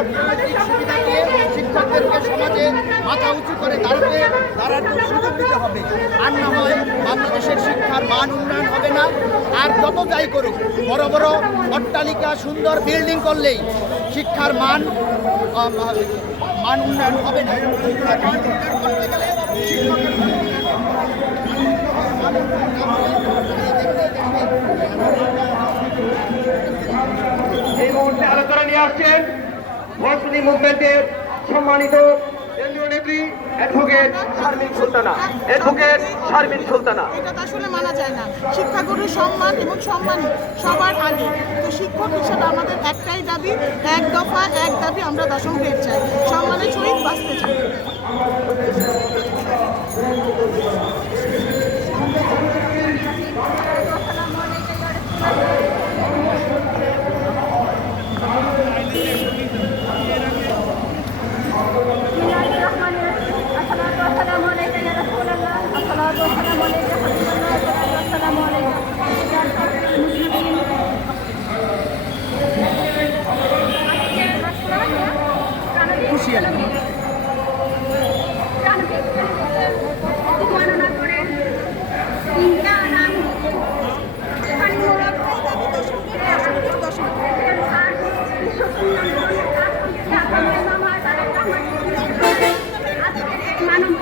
অর্থনৈতিক সুবিধা দিয়ে শিক্ষকদেরকে সমাজে মাথা উঁচু করে দাঁড়াতে দাঁড়ার জন্য সুযোগ দিতে হবে। আর না হয় বাংলাদেশের শিক্ষার মান উন্নয়ন হবে না। আর যত যাই করুক, বড় বড় অট্টালিকা, সুন্দর বিল্ডিং করলেই শিক্ষার মান মান উন্নয়ন হবে না। এই মুহূর্তে আলোচনা নিয়ে আসছেন মসলিম মুভমেন্টের সম্মানিত এটা তো আসলে মানা যায় না। শিক্ষাগুরুর সম্মান এবং সম্মান সবার আগে। তো শিক্ষক হিসেবে আমাদের একটাই দাবি, এক দফা, এক দাবি আমরা দশম গ্রেড চাই। সম্মানের সহিত বাঁচতে চাই। 100.